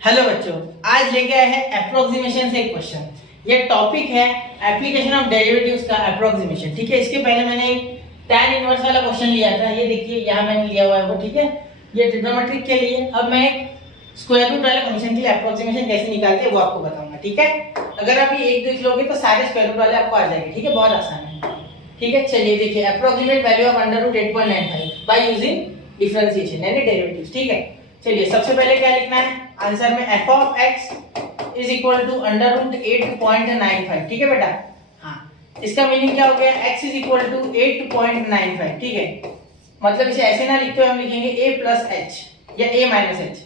Hello बच्चों, आज लेके आए हैं अप्रोक्सीमेशन से एक क्वेश्चन। ये टॉपिक है एप्लीकेशन ऑफ डेरिवेटिव्स का अप्रोक्सीमेशन। ठीक है, इसके पहले मैंने एक tan इनवर्स वाला क्वेश्चन लिया था। ये देखिए यहाँ मैंने लिया हुआ है वो। ठीक है, ये ट्रिग्नोमेट्रिक के लिए। अब मैं स्क्वायर रूट वाले फंक्शन के लिए अप्रोक्सीमेशन कैसे निकालते हैं वो आपको बताऊंगा। ठीक है, अगर आप ये एक देख लोगे तो सारे स्क्वायर रूट वाले आपको आ जाएंगे। ठीक है, बहुत आसान है। ठीक है, चलिए देखिए approximate value of under root 8.95 by using differentiation यानी डेरिवेटिव्स। ठीक है, चलिए सबसे पहले क्या लिखना है आंसर में, f of x is equal to under root 8.95। ठीक है बेटा, हाँ इसका मीनिंग क्या हो गया, x इज इक्वल टू 8.95। ठीक है, मतलब इसे ऐसे ना लिखते हुए हम लिखेंगे a प्लस h या a माइनस h,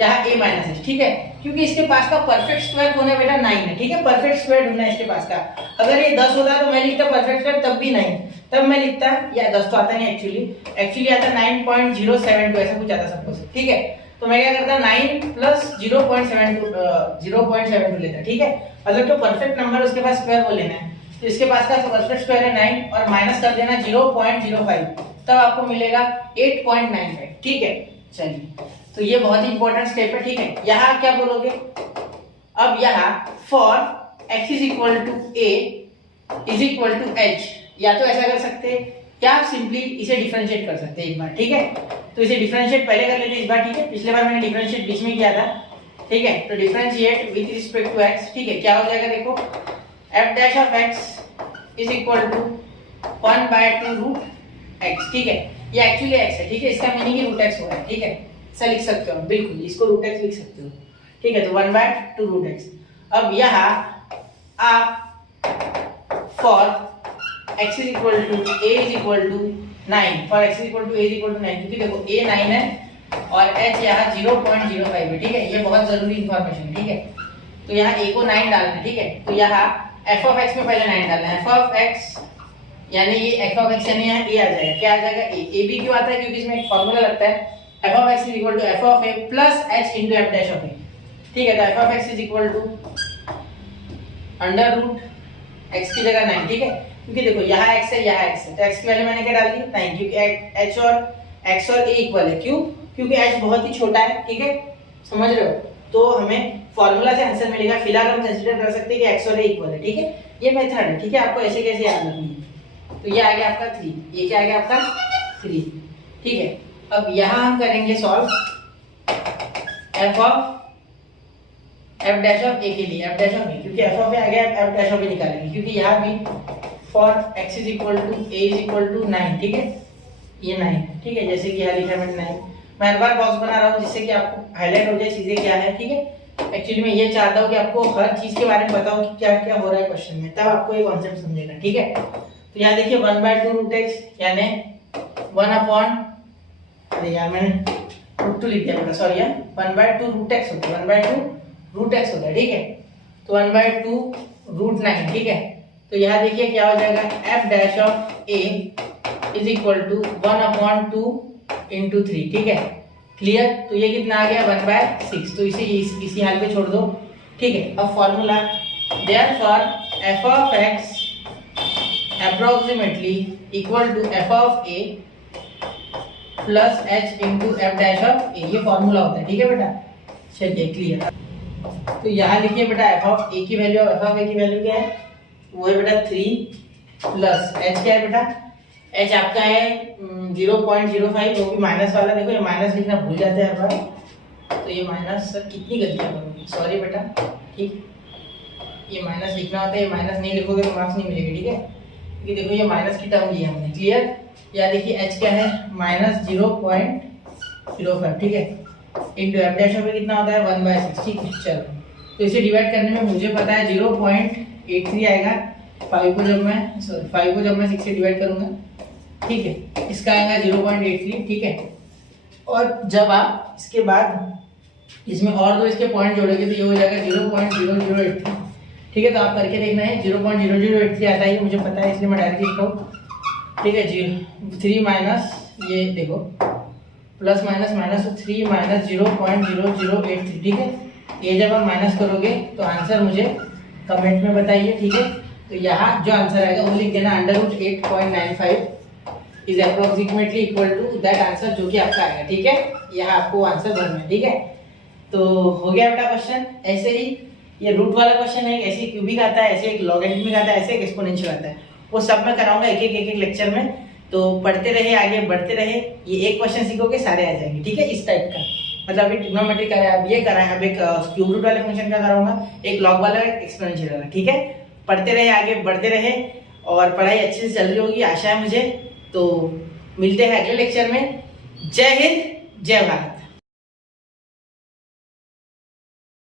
यहाँ a माइनस h। ठीक है, क्योंकि इसके पास का परफेक्ट स्क्वायर होने बेटा 9 है। ठीक है, परफेक्ट स्क्वायर ढूंढना है इसके पास का। अगर ये 10 होता तो मैं लिखता परफेक्ट स्क्वायर तब भी 9, तब मैं लिखता या 10 तो आता नहीं एक्चुअली आता 9.072 ऐसा कुछ आता सपोज। ठीक है, तो मैं क्या करता 9 प्लस 0.72 लेता। ठीक है, मतलब जो परफेक्ट नंबर उसके पास स्क्वायर वो लेना है। तो इसके पास का परफेक्ट स्क्वायर है 9 और माइनस कर देना 0.05, तब आपको मिलेगा 8.95। ठीक है, चलिए तो ये बहुत ही इंपॉर्टेंट स्टेप है। ठीक है, यहाँ क्या बोलोगे, अब यहाँ for x is equal to a is equal to h, या तो ऐसा कर सकते हैं या आप सिंपली इसे डिफरेंशिएट कर सकते हैं एक बार। ठीक है, तो इसे डिफरेंशिएट पहले कर लेते हैं इस बार। ठीक है, पिछले बार मैंने डिफरेंशिएट बीच में किया था। ठीक है, तो differentiate with respect to x। ठीक है, क्या हो जाएगा देखो, f dash of x is equal to 1/2 root x। ठीक है, ये एक्चुअली x है। ठीक है, इसका मीनिंग ही रूट x हो रहा है। ठीक है, ऐसा लिख सकते हो बिल्कुल, इसको रूट x लिख सकते हो। ठीक है, तो 1/2 रूट x। अब यहाँ आप for x is equal to a is equal to 9, for x is equal to a is equal to 9, क्योंकि देखो a 9 है और h यहाँ 0.05 है। ठीक है, ये बहुत जरूरी इंफॉर्मेशन है। ठीक है, तो यहाँ a को 9 डालना है। ठीक है, तो यहाँ f ऑफ x में पहले 9 डालना है। f ऑफ x यानी ये f ऑफ x यानी यहाँ a आ जाएगा। क्या आ जाएगा, a भी क्यों आता है, क्योंकि इसमें एक फॉर्मूला लगता है f of x is equal to f of a plus h into f dash of a। ठीक है, तो f of x is equal to under root x की जगह 9। ठीक है, क्योंकि देखो यहाँ x है यहाँ x है, तो x की वैल्यू मैंने क्या डाल दी 9, क्योंकि h और x और a इक्वल है। क्यों, क्योंकि h बहुत ही छोटा है। ठीक है, समझ रहे हो, तो हमें फॉर्मूला से आंसर मिलेगा। फिलहाल हम कंसीडर कर सकते हैं कि x और a इक्वल है। ठीक है, ये मेथड है। ठीक है, आपको ऐसे कैसे याद रखनी है। तो ये आ गया आपका 3, ये क्या आ गया आपका 3। ठीक है, अब यहाँ हम करेंगे solve f dash of a के लिए, f डैश ऑफ a, क्योंकि f ऑफ a आ गया, f डैश ऑफ a निकालेंगे, क्योंकि यहाँ भी for x is equal to a is equal to 9। ठीक है, ये 9 है। ठीक है, जैसे कि यहाँ लिखा है मैंने 9, मैं हर बार बॉक्स बना रहा हूँ जिससे कि आपको हाईलाइट हो जाए चीजें क्या है। ठीक है, एक्चुअली मैं ये चाहता हूँ कि आपको हर चीज के बारे में बताऊँ कि क्या क्या हो रहा है क्वेश्चन में, तब आपको ये कॉन्सेप्ट समझेगा। ठीक है, तो यहाँ देखिए 1/2 रूट x यानी 1 अपॉन, अरे यार मैंने रूट 2 लिख दिया बेटा, सॉरी यार, 1/2 रूट x होता है, 1/2 रूट x होता है। ठीक है, तो 1/2 रूट 9। ठीक है, तो यहाँ देखिए क्या हो जाएगा, f dash of a is equal to 1 upon 2 into 3। ठीक है, क्लियर, तो ये कितना आ गया 1/6, तो इसे इसी हाल पे छोड़ दो। ठीक है, अब formula therefore f of x approximately equal to f of a plus h into f dash of a, ये फॉर्मूला होता है। ठीक है बेटा, चलिए क्लियर। तो यहाँ लिखिए बेटा f ऑफ a की वैल्यू, f ऑफ a की वैल्यू क्या है, वो है बेटा 3 प्लस h क्या है बेटा, h आपका है 0.05, वो भी माइनस वाला। देखो ये माइनस लिखना भूल जाते हैं हर बार, तो ये माइनस, सर कितनी गलतियां करोगे, सॉरी बेटा। ठीक, ये माइनस लिखना होता है, ये माइनस नहीं लिखोगे तो मार्क्स नहीं मिलेगा। ठीक है, क्योंकि देखो ये माइनस की टर्म ली है हमने। क्लियर, या देखिए h क्या है माइनस 0.05। ठीक है, इंटू f डैश ऑफ कितना होता है 1/6। ठीक है, चलो तो इसे डिवाइड करने में मुझे पता है 0.83 आएगा। 5 को जब मैं 6 से डिवाइड करूंगा, ठीक है, इसका आएगा 0.83। ठीक है, और जब आप इसके बाद इसमें और दो इसके पॉइंट जोड़ोगे तो ये हो जाएगा 0.0083। ठीक है, तो आप करके देखना है, 0.0083 आता है, मुझे पता है इसलिए मैं डायरेक्ट लिखता हूँ। ठीक है, 3 माइनस ये देखो प्लस माइनस माइनस, तो 3 माइनस 0.0083। ठीक है, ये जब आप माइनस करोगे तो आंसर मुझे कमेंट में बताइए। ठीक है, तो यहाँ जो आंसर आएगा वो लिख देना, under root 8.95 is approximately equal to that answer जो कि आपका आएगा। ठीक है, यहाँ आपको आंसर भरना है। ठीक है, तो हो गया बेटा क्वेश्चन। ऐसे ही ये रूट वाला क्वेश्चन है, ऐसे क्यूबिक आता है, ऐसे एक लॉगरिथमिक आता है, ऐसे एक एक्सपोनेंशियल आता है, वो सब मैं कराऊंगा एक एक लेक्चर में। तो पढ़ते रहे, आगे बढ़ते रहे, ये एक क्वेश्चन सीखोगे सारे आ जाएंगे, ठीक है, इस टाइप का। मतलब अभी ट्रिग्नोमेट्री का है, अब ये करा है, अब एक क्यूब रूट वाले फंक्शन का कराऊंगा, एक लॉग वाला, एक्सपोनेंशियल वाला, ठीक है। पढ़ते रहे, आगे बढ़ते रहे, और पढ़ाई अच्छे से चल रही होगी आशा है मुझे। तो मिलते हैं अगले लेक्चर में। जय हिंद, जय भारत।